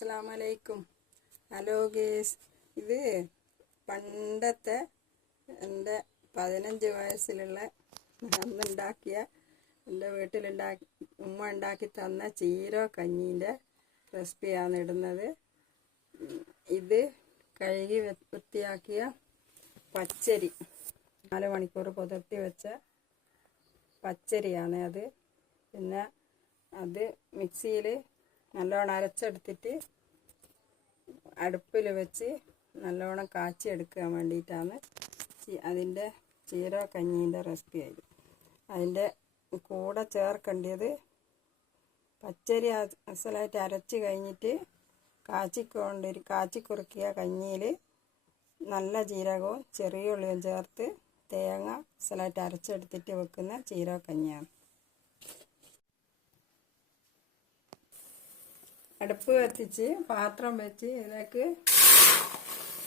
അസ്സലാമലൈക്കും. Hello guys, ഇത് പണ്ടത്തെ എൻ്റെ 15 വയസ്സിലുള്ള അന്നുണ്ടാക്കിയ എൻ്റെ ഉമ്മ ഉണ്ടാക്കി തന്ന ചീരോ കഞ്ഞീൻ്റെ റെസിപ്പിയാണ് ഇടുന്നത്. ഇത് കഴുകി വൃത്തിയാക്കിയ പച്ചരി, 4 മണിക്കൂർ പുതിർത്തി വെച്ച പച്ചരിയാണ് അത്. പിന്നെ അത് മിക്സിയിൽ നല്ലോണം അരച്ചെടുത്തിട്ട് അടുപ്പിൽ വെച്ച് നല്ലോണം കാച്ചി എടുക്കാൻ വേണ്ടിയിട്ടാണ് അതിൻ്റെ ചീരോ കഞ്ഞീൻ്റെ റെസിപ്പി ആയി. അതിൻ്റെ കൂടെ ചേർക്കേണ്ടത് പച്ചരി അസലായിട്ട് അരച്ച് കഴിഞ്ഞിട്ട് കാച്ചി കുറുക്കിയ കഞ്ഞിയിൽ നല്ല ജീരകവും ചെറിയ ഉള്ളിയും ചേർത്ത് തേങ്ങ അസലായിട്ട് അരച്ചെടുത്തിട്ട് വെക്കുന്ന ചീരോ കഞ്ഞിയാണ്. അടുപ്പ് കത്തിച്ച് പാത്രം വെച്ച് ഇതിലേക്ക്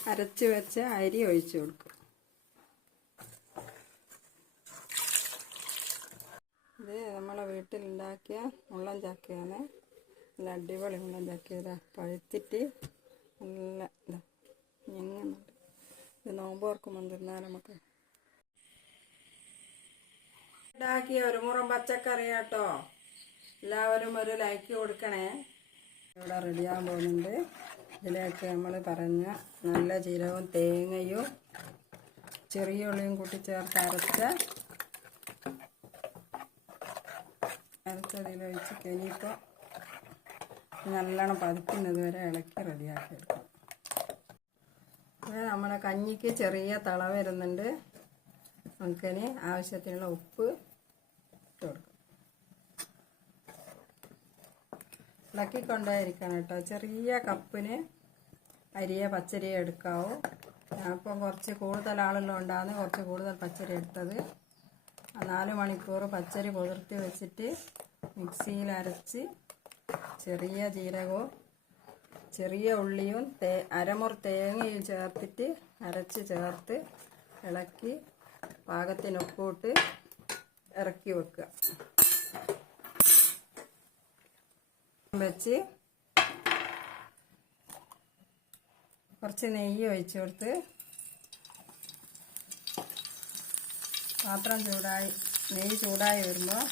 അരച്ച് വെച്ച അരി ഒഴിച്ചു കൊടുക്കും. ഇത് നമ്മളെ വീട്ടിലുണ്ടാക്കിയ മുള്ളൻ ചക്കയാണ്. നല്ല അടിപൊളി മുള്ളൻ ചക്ക. പഴുത്തിട്ട് നല്ല ഞെങ്ങുന്നുണ്ട്. ഇത് നോമ്പ് ഓർക്കുമ്പോൾ തിന്നാൽ നമുക്ക് ഉണ്ടാക്കിയ ഒരു മുറം പച്ചക്കറി കേട്ടോ. എല്ലാവരും ഒരു ലൈക്ക് കൊടുക്കണേ. ഇവിടെ റെഡിയാകാൻ പോകുന്നുണ്ട്. ഇതിലേക്ക് നമ്മൾ പറഞ്ഞ നല്ല ജീരകവും തേങ്ങയും ചെറിയ ഉള്ളിയും കൂട്ടി ചേർത്ത് അരച്ചതിലൊഴിച്ച് കഴിഞ്ഞിപ്പോൾ നല്ലോണം പതിക്കുന്നത് വരെ ഇളക്കി റെഡിയാക്കി എടുക്കും. നമ്മളെ കഞ്ഞിക്ക് ചെറിയ തള വരുന്നുണ്ട്. നമുക്കതിന് ആവശ്യത്തിനുള്ള ഉപ്പ് ഇട്ട് കൊടുക്കും. ഇളക്കിക്കൊണ്ടായിരിക്കണം കേട്ടോ. ചെറിയ കപ്പിന് അരിയെ പച്ചരിയെ എടുക്കാവൂ. ഞാനിപ്പം കുറച്ച് കൂടുതൽ ആളുകളുണ്ടാകുന്ന കുറച്ച് കൂടുതൽ പച്ചരി എടുത്തത്. 4 മണിക്കൂർ പച്ചരി പുതിർത്തി വെച്ചിട്ട് മിക്സിയിൽ അരച്ച് ചെറിയ ജീരകവും ചെറിയ ഉള്ളിയും അരമുറി തേങ്ങയും ചേർത്തിട്ട് അരച്ച് ചേർത്ത് ഇളക്കി പാകത്തിന് ഉപ്പിട്ട് ഇറക്കി വെക്കുക. വെച്ച് കുറച്ച് നെയ്യ് ഒഴിച്ച് കൊടുത്ത് പാത്രം നെയ്യ് ചൂടായി വരുമ്പോൾ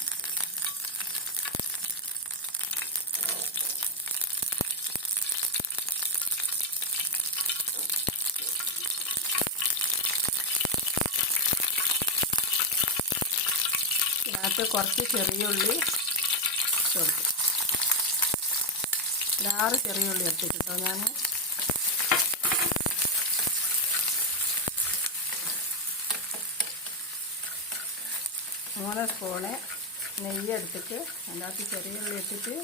ഇതിനകത്ത് കുറച്ച് ചെറിയ ഉള്ളി ചേർക്കും. 6 ചെറിയ ഉള്ളി എടുത്തിട്ടോ ഞാൻ. മൂന്ന് സ്പൂണ് നെയ്യ് എടുത്തിട്ട് അതിനകത്ത് ചെറിയ ഉള്ളി ഇട്ടിട്ട്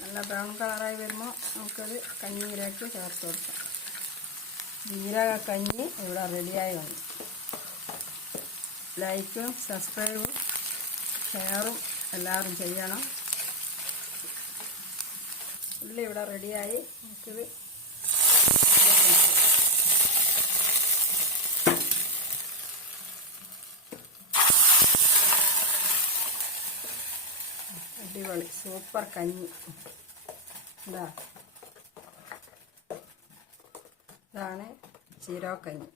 നല്ല ബ്രൗൺ കളറായി വരുമ്പോൾ നമുക്കത് കഞ്ഞിയിലേക്ക് ചേർത്ത് കൊടുക്കാം. ജീരക കഞ്ഞി ഇവിടെ റെഡിയായി വന്നു. ലൈക്കും സബ്സ്ക്രൈബും ഷെയറും എല്ലാവരും ചെയ്യണം. ഉള്ളി ഇവിടെ റെഡിയായി. നമുക്കിത് അടിപൊളി സൂപ്പർ കഞ്ഞി. ഇതാണ് ചീരോ കഞ്ഞി.